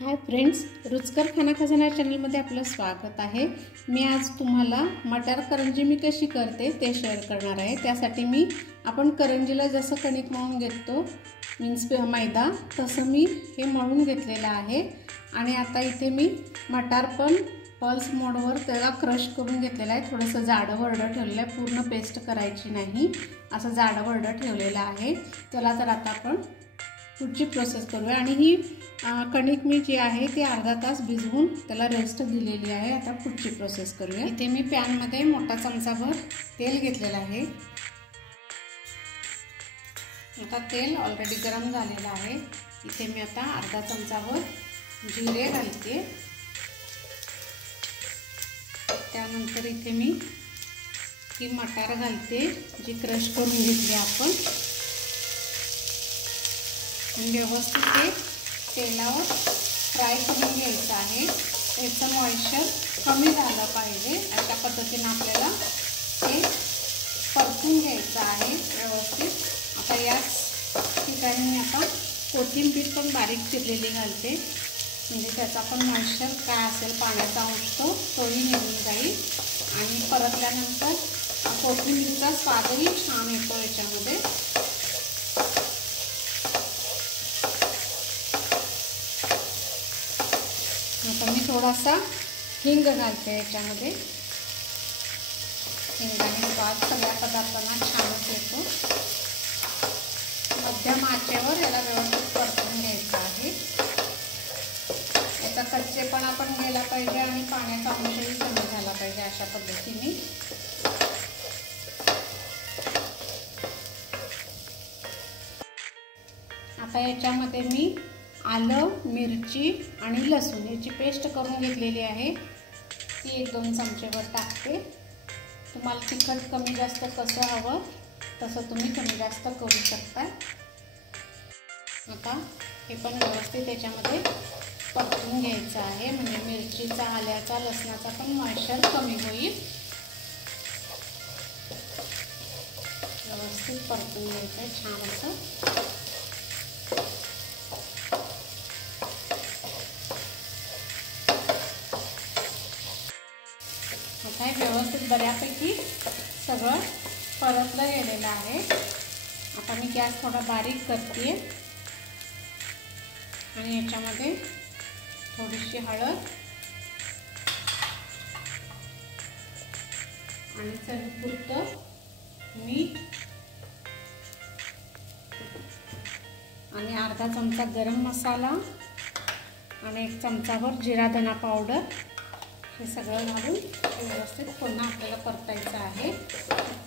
Hi friends, रुचकर खाना खजाना चॅनलमध्ये आपलं स्वागत आहे। मी आज तुम्हाला मटार करंजी मी कशी करते ते शेअर करणार आहे। त्यासाठी आपण करंजीला जसं कणिक मळून घेतो मीन्स मैदा तसं मी हे मळून घेतलेलं आहे। आणि आता इथे मी मटार पण पल्स मोडवर त्याला क्रश करून घेतलेला आहे। थोडंसं जाडं भरडं ठेवलेलं आहे, पूर्ण पेस्ट करायची नाही, असं जाडं भरडं ठेवलेलं आहे। चला तर आता आपण पुढची प्रोसेस करूया। आणि ही कणिक मी जी आहे ती अर्धा तास भिजवून त्याला रेस्ट दिलेली आहे। आता पुढची प्रोसेस करूया। इथे मी पॅन मध्ये मोठा चमचाभर तेल घेतलेलं आहे। आता तेल ऑलरेडी गरम झालेलं आहे। इथे मी आता अर्धा चमचाभर जिरे घालते। त्यानंतर इथे मी ही मटार घालते जी क्रश करून घेतली आपण। व्यवस्थित ते तेलावर फ्राय करून घ्यायचं आहे। त्याचं मॉइश्चर कमी झालं पाहिजे, अशा पद्धतीने आपल्याला ते परतून घ्यायचं आहे व्यवस्थित। आता याच ठिकाणी मी आता कोथिंबीर पण बारीक चिरलेली घालते, म्हणजे त्याचा पण मॉइश्चर काय असेल पाण्याचा अंश तोही निघून जाईल आणि परतल्यानंतर कोथिंबीरचा स्वादही छान येतो याच्यामध्ये। आता मी थोडासा हिंग घालते याच्यामध्ये। हिंगाने स्वाद सगळ्या पदार्थांना छानच येतो। मध्यम आचेवर याला व्यवस्थित परतून घ्यायचं आहे। याचा कच्चेपणा पण गेला पाहिजे आणि पाण्याचा अंशही कमी झाला पाहिजे, अशा पद्धतीने। आता याच्यामध्ये मी आलं, मिरची आणि लसूण याची पेस्ट करून घेतलेली आहे, ती 1-2 चमचेभर टाकते। तुम्हाला तिखट कमी जास्त कसं हवं तसं तुम्ही कमी जास्त करू शकता। आता हे पण व्यवस्थित याच्यामध्ये परतून घ्यायचं आहे, म्हणजे मिरचीचा, आल्याचा, लसणाचा पण मॉइश्चर कमी होईल। व्यवस्थित परतून घ्यायचं आहे छान असं। आता हे व्यवस्थित बऱ्यापैकी सगळं परतलं गेलेलं आहे। आता मी गॅस थोडा बारीक करते आणि याच्यामध्ये थोडीशी हळद आणि चवीपुरतं मीठ आणि अर्धा चमचा गरम मसाला आणि 1 चमचाभर जिरा धना पावडर हे सगळं घालून व्यवस्थित पुन्हा आपल्याला परतायचं आहे।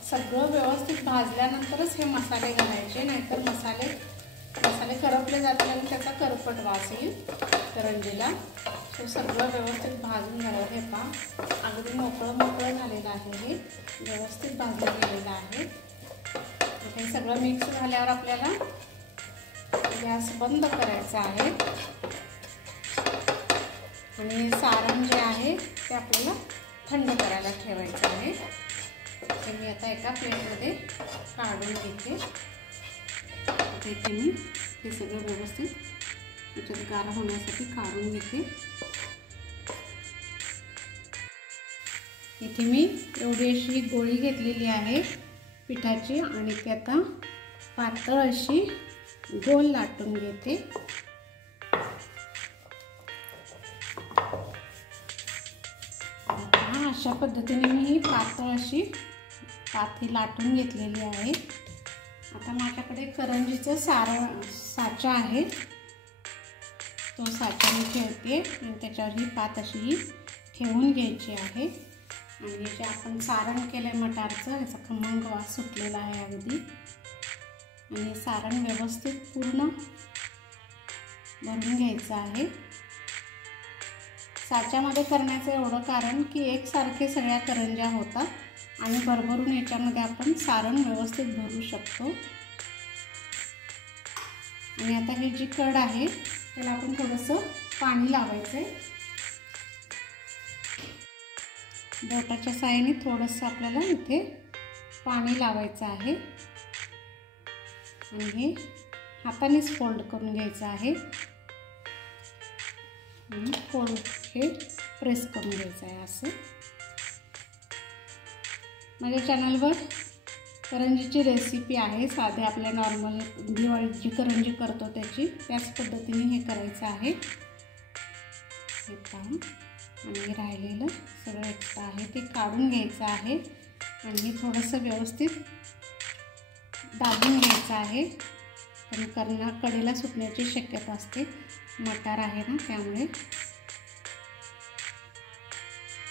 सगळं व्यवस्थित भाजल्यानंतरच हे मसाले घालायचे, नाहीतर मसाले करपले जातील आणि त्याचा करपट वास येईल करंजीला। तो सगळं व्यवस्थित भाजून घ्यावं। हे पहा अगदी मोकळं झालेलं आहे, हे व्यवस्थित भाजलं गेलेलं आहे। हे सगळं मिक्स झाल्यावर आपल्याला गॅस बंद करायचा आहे आणि सारण जे आहे ते आपल्याला थंड करायला ठेवायचं आहे। ते मी आता एका प्लेटमध्ये काढून घेते। इथे मी हे सगळं व्यवस्थित याच्यात गार होण्यासाठी काढून घेते। इथे मी एवढी अशी गोळी घेतलेली आहे पिठाची आणि ती आता पातळ अशी गोल लाटून घेते। अशा पद्धतीने मी ही पातळ अशी पाती लाटून घेतलेली आहे। आता माझ्याकडे करंजीचं साचा आहे, तो साचा मी ठेवते आणि त्याच्यावर ही पात अशी ठेवून घ्यायची आहे। आणि जे आपण सारण केलंय मटारचं, याचा खमंग वास सुटलेला आहे अगदी। आणि सारण व्यवस्थित पूर्ण भरून घ्यायचं आहे। साच्यामध्ये करण्याचं एवढं कारण की एकसारखे सगळ्या करंज्या होतात आणि भरभरून याच्यामध्ये आपण सारण व्यवस्थित भरू शकतो। आणि आता ही जी कढ आहे त्याला आपण थोडंसं पाणी लावायचं आहे। बोटाच्या साहाय्याने थोडंसं आपल्याला इथे पाणी लावायचं आहे आणि हे हातानेच फोल्ड करून घ्यायचं आहे। आणि हे प्रेस करून घ्यायचं आहे असं. माझ्या चॅनलवर करंजीची रेसिपी आहे, साधे आपल्या नॉर्मल दिवाळीची करंजी करतो त्याची, त्याच पद्धतीने हे करायचं आहे. हे पहा, आणि राहिलेलं सगळं एक्स्ट्रा आहे ते काढून घ्यायचं आहे आणि थोडंसं व्यवस्थित दाबून घ्यायचं आहे, पण कडेला सुटण्याची शक्यता असते, मटार आहे ना त्यामुळे.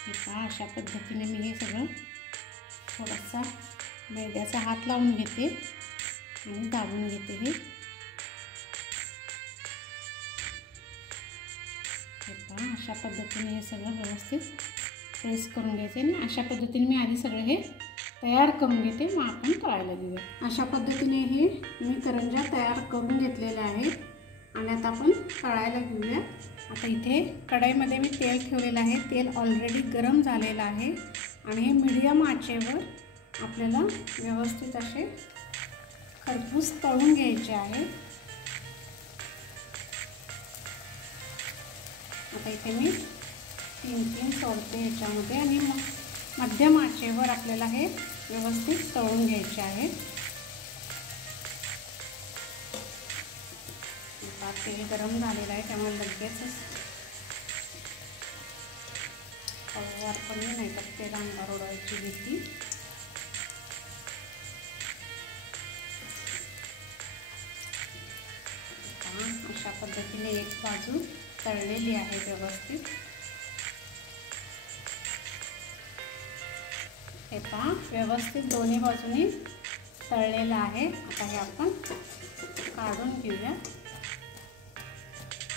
हे पहा, अशा पद्धतीने मी हे सगळं थोडासा मैद्याचा हात लावून घेते आणि दाबून घेते. हे पहा, अशा पद्धतीने हे सगळं व्यवस्थित प्रेस करून घ्यायचे आणि अशा पद्धतीने मी आधी सगळं हे तयार करून घेते, मग आपण तळायला घेऊया. अशा पद्धतीने हे मी करंज्या तयार करून घेतलेल्या आहेत आणि आता आपण तळायला घेऊया. आता इथे कढईमध्ये मी तेल ठेवलेलं आहे, तेल ऑलरेडी गरम झालेलं आहे आणि हे मीडियम आचेवर आपल्याला व्यवस्थित असे खरपूस तळून घ्यायचे आहे. आता इथे मी 3 सोडते याच्यामध्ये आणि मध्यम आचेवर आपल्याला हे व्यवस्थित तळून घ्यायचे आहे. आता तेल गरम झालेलं आहे त्यामुळे लगेचच हळूवार पण नाही तर तेल अंगावर उडवायची भीती. अशा पद्धतीने एक बाजू तळलेली आहे व्यवस्थित. हे पहा, व्यवस्थित दोन्ही बाजूनी तळलेलं आहे. आता हे आपण काढून घेऊया.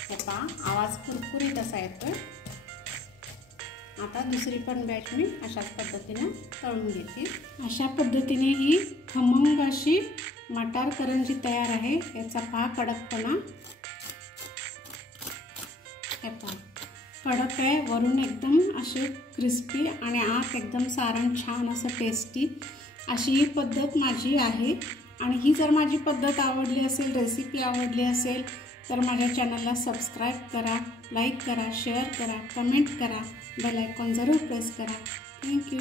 हे पहा, आवाज कुरकुरीत असा येतोय. आता दुसरी पण बॅच मी अशाच पद्धतीने तळून घेते. अशा पद्धतीने ही खमंग अशी मटार करंजी तयार आहे. याचा पहा कडकपणा, हे पहा कडक आहे, वरून एकदम असे क्रिस्पी आणि आत एकदम सारण छान असं टेस्टी. अशी ही पद्धत माझी आहे आणि ही जर माझी पद्धत आवडली असेल, रेसिपी आवडली असेल तर माझ्या चॅनलला सबस्क्राईब करा, लाईक करा, शेअर करा, कमेंट करा, बेल आयकॉन जरूर प्रेस करा. थँक्यू.